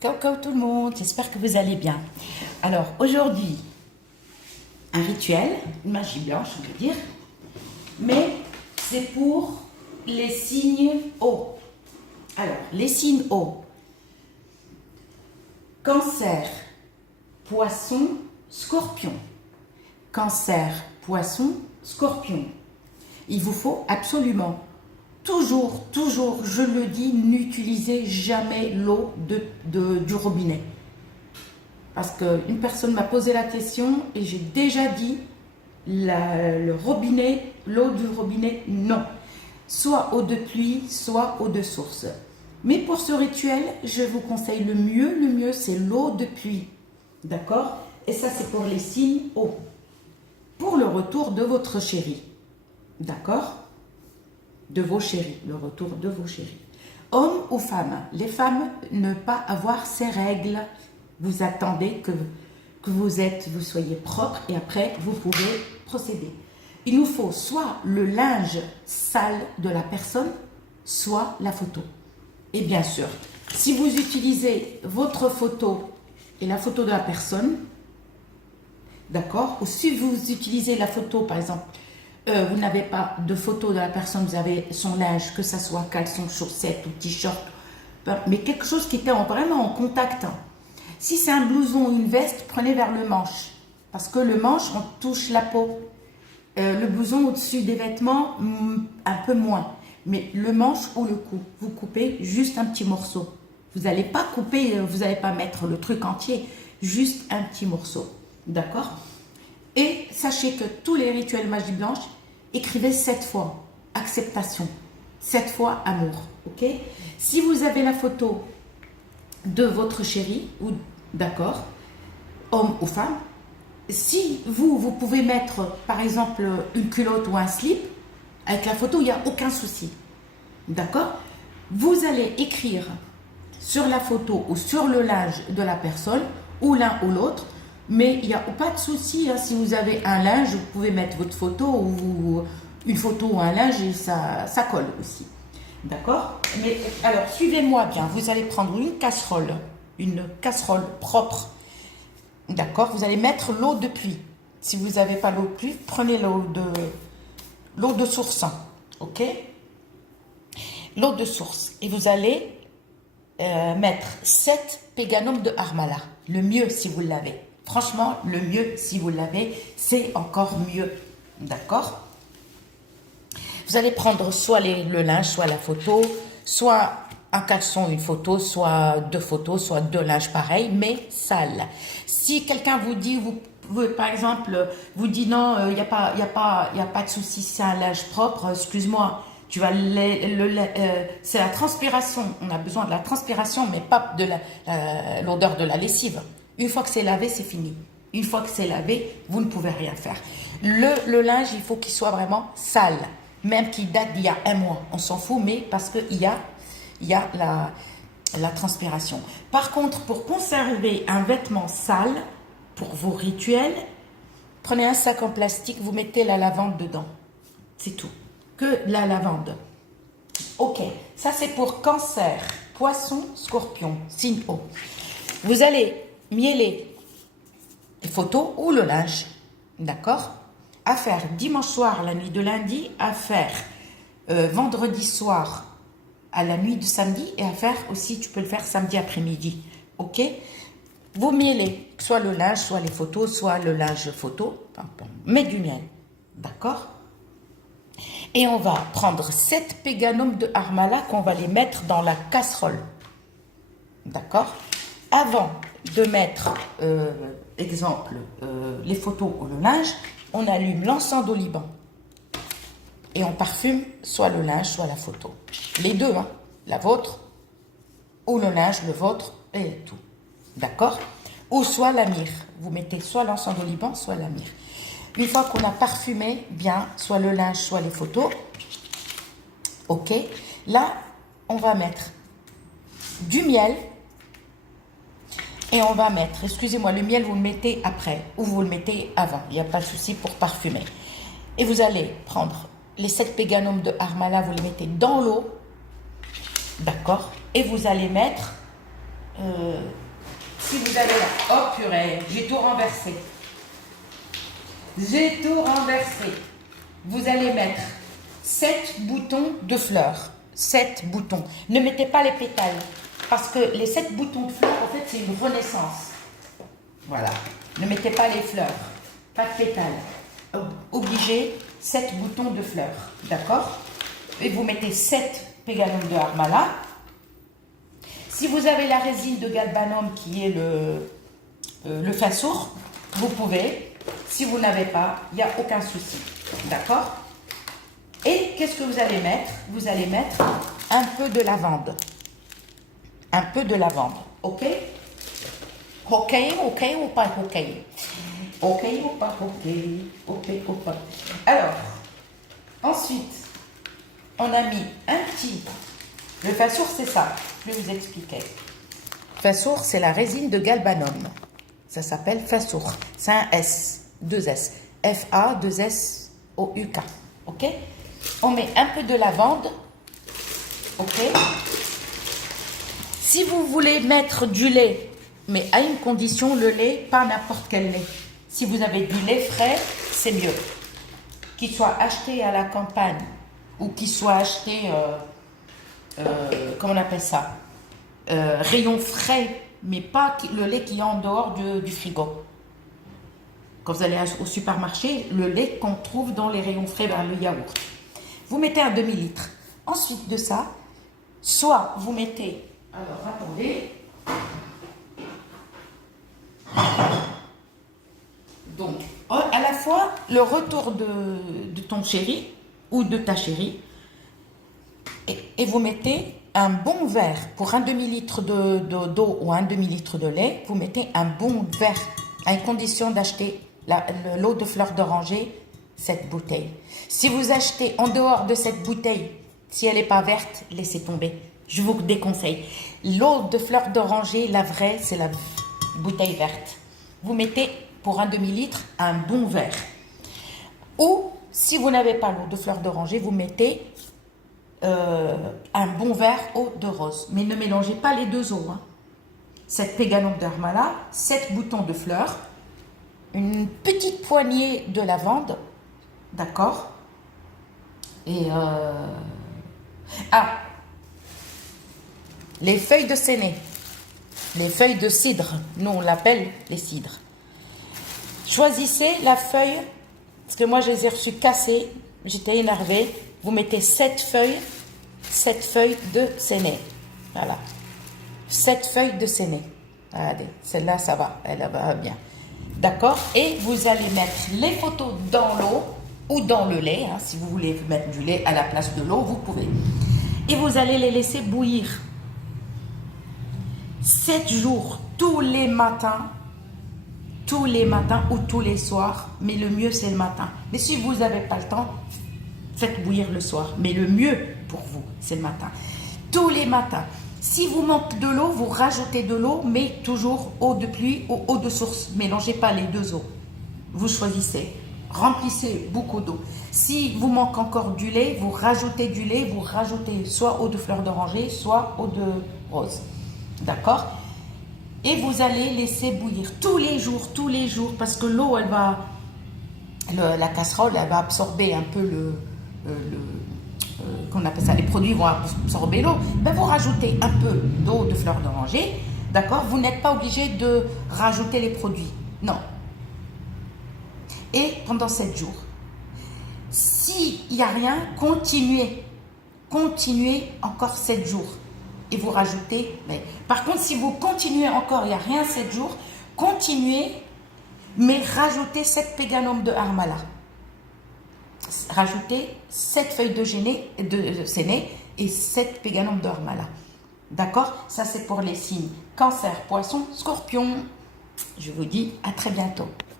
Coucou tout le monde, j'espère que vous allez bien. Alors aujourd'hui, un rituel, une magie blanche on peut dire, mais c'est pour les signes eau. Alors, les signes eau, Cancer, Poisson, Scorpion. Cancer, Poisson, Scorpion. Il vous faut absolument toujours, je le dis, n'utilisez jamais l'eau du robinet. Parce qu'une personne m'a posé la question et j'ai déjà dit, le robinet, l'eau du robinet, non. Soit eau de pluie, soit eau de source. Mais pour ce rituel, je vous conseille le mieux, c'est l'eau de pluie. D'accord? Et ça, c'est pour les signes eau. Pour le retour de votre chéri. D'accord? De vos chéris, le retour de vos chéris. Hommes ou femmes, les femmes, ne pas avoir ces règles. Vous attendez que vous soyez propre et après vous pouvez procéder. Il nous faut soit le linge sale de la personne, soit la photo. Et bien sûr, si vous utilisez votre photo et la photo de la personne, d'accord, ou si vous utilisez la photo par exemple, vous n'avez pas de photo de la personne, vous avez son linge, que ce soit caleçon, chaussettes ou t-shirt, mais quelque chose qui était vraiment en contact. Si c'est un blouson ou une veste, prenez vers le manche, parce que le manche, on touche la peau. Le blouson au-dessus des vêtements, un peu moins, mais le manche ou le cou, vous coupez juste un petit morceau. Vous n'allez pas couper, vous n'allez pas mettre le truc entier, juste un petit morceau, d'accord? Et sachez que tous les rituels magie blanche, écrivez 7 fois acceptation, 7 fois amour, ok? Si vous avez la photo de votre chéri, ou d'accord, homme ou femme, si vous pouvez mettre par exemple une culotte ou un slip, avec la photo, il n'y a aucun souci, d'accord? Vous allez écrire sur la photo ou sur le linge de la personne, ou l'un ou l'autre, mais il n'y a pas de souci, hein, si vous avez un linge, vous pouvez mettre votre photo ou une photo ou un linge et ça colle aussi. D'accord? Mais alors, suivez-moi bien. Vous allez prendre une casserole propre. D'accord? Vous allez mettre l'eau de pluie. Si vous n'avez pas l'eau de pluie, prenez l'eau de source. Ok? L'eau de source. Et vous allez mettre 7 péganums de harmala. Le mieux si vous l'avez. Franchement, le mieux, si vous l'avez, c'est encore mieux. D'accord? Vous allez prendre soit le linge, soit la photo, soit un caleçon, une photo, soit 2 photos, soit 2 linges pareils, mais sales. Si quelqu'un vous dit, par exemple, vous dit non, il n'y a pas de souci, c'est un linge propre, excuse-moi, c'est la transpiration. On a besoin de la transpiration, mais pas de l'odeur de la lessive. Une fois que c'est lavé, c'est fini. Une fois que c'est lavé, vous ne pouvez rien faire. Le linge, il faut qu'il soit vraiment sale. Même qu'il date d'il y a un mois. On s'en fout, mais parce qu'il y a la transpiration. Par contre, pour conserver un vêtement sale, pour vos rituels, prenez un sac en plastique, vous mettez la lavande dedans. C'est tout. Que la lavande. Ok. Ça, c'est pour Cancer, Poisson, Scorpion, signe eau. Vous allez mieler les photos ou le linge, d'accord, à faire dimanche soir, la nuit de lundi, à faire vendredi soir, à la nuit de samedi, et à faire aussi, tu peux le faire samedi après-midi, ok? Vous mielez soit le linge, soit les photos, soit le linge photo, mais du miel, d'accord? Et on va prendre 7 péganums de harmala qu'on va les mettre dans la casserole, d'accord? Avant de mettre, exemple, les photos ou le linge, on allume l'encens d'oliban. Et on parfume soit le linge, soit la photo. Les deux, hein, la vôtre, ou le linge, le vôtre, et tout. D'accord? Ou soit la myrrhe. Vous mettez soit l'encens d'oliban, soit la myrrhe. Une fois qu'on a parfumé bien, soit le linge, soit les photos, ok, là, on va mettre du miel. Et on va mettre, excusez-moi, le miel, vous le mettez après ou vous le mettez avant. Il n'y a pas de souci pour parfumer. Et vous allez prendre les 7 péganums de harmala, vous les mettez dans l'eau. D'accord? Et vous allez mettre vous allez là. Oh purée, j'ai tout renversé. J'ai tout renversé. Vous allez mettre 7 boutons de fleurs. 7 boutons. Ne mettez pas les pétales. Parce que les 7 boutons de fleurs, en fait, c'est une renaissance. Voilà. Ne mettez pas les fleurs. Pas de pétales. Obligé, 7 boutons de fleurs. D'accord? Et vous mettez 7 péganums de Harmala. Si vous avez la résine de galbanum qui est le fasour, vous pouvez. Si vous n'avez pas, il n'y a aucun souci. D'accord? Et qu'est-ce que vous allez mettre? Vous allez mettre un peu de lavande. Un peu de lavande. Ok? Ok, ok ou pas ok? Ok ou pas ok? Ok ou pas? Alors, ensuite, on a mis un petit... Le fasour, c'est ça. Je vais vous expliquer. Fasour, c'est la résine de galbanum. Ça s'appelle fasour. C'est un S. 2 S. F-A-2-S-O-U-K. Ok? On met un peu de lavande. Ok? Si vous voulez mettre du lait, mais à une condition, le lait, pas n'importe quel lait. Si vous avez du lait frais, c'est mieux. Qu'il soit acheté à la campagne ou qu'il soit acheté, comment on appelle ça, rayon frais, mais pas le lait qui est en dehors du frigo. Quand vous allez au supermarché, le lait qu'on trouve dans les rayons frais vers le yaourt. Vous mettez un demi-litre. Ensuite de ça, soit vous mettez... Alors, attendez. Donc, à la fois, le retour de ton chéri ou de ta chérie, et vous mettez un bon verre, pour un demi-litre d'eau ou un demi-litre de lait, vous mettez un bon verre, à une condition d'acheter l'eau de fleur d'oranger, cette bouteille. Si vous achetez en dehors de cette bouteille, si elle n'est pas verte, laissez tomber. Je vous déconseille. L'eau de fleur d'oranger, la vraie, c'est la bouteille verte. Vous mettez pour un demi-litre un bon verre. Ou, si vous n'avez pas l'eau de fleur d'oranger, vous mettez un bon verre eau de rose. Mais ne mélangez pas les deux eaux. Hein. 7 péganums d'Harmala, 7 boutons de fleurs, une petite poignée de lavande, d'accord? Et les feuilles de séné, les feuilles de cidre, nous on l'appelle les cidres. Choisissez la feuille, parce que moi je les ai reçues cassées, j'étais énervée. Vous mettez 7 feuilles de séné. Voilà. 7 feuilles de séné. Regardez, celle-là ça va, elle va bien. D'accord? Et vous allez mettre les photos dans l'eau ou dans le lait. Hein, si vous voulez mettre du lait à la place de l'eau, vous pouvez. Et vous allez les laisser bouillir. 7 jours, tous les matins ou tous les soirs. Mais le mieux, c'est le matin. Mais si vous n'avez pas le temps, faites bouillir le soir. Mais le mieux pour vous, c'est le matin. Tous les matins. Si vous manque de l'eau, vous rajoutez de l'eau, mais toujours eau de pluie ou eau de source. Mélangez pas les deux eaux. Vous choisissez. Remplissez beaucoup d'eau. Si vous manque encore du lait, vous rajoutez du lait, vous rajoutez soit eau de fleur d'oranger, soit eau de rose. D'accord? Et vous allez laisser bouillir tous les jours, parce que l'eau, elle va, la casserole, elle va absorber un peu qu'on appelle ça, les produits vont absorber l'eau. Ben vous rajoutez un peu d'eau de fleur d'oranger, d'accord? Vous n'êtes pas obligé de rajouter les produits, non. Et pendant 7 jours, s'il n'y a rien, continuez encore 7 jours. Et vous rajoutez. Mais, par contre, si vous continuez encore, il n'y a rien 7 jours, continuez, mais rajoutez 7 péganums de Harmala. Rajoutez 7 feuilles de séné et 7 péganums de Harmala. D'accord? Ça, c'est pour les signes Cancer, Poisson, Scorpion. Je vous dis à très bientôt.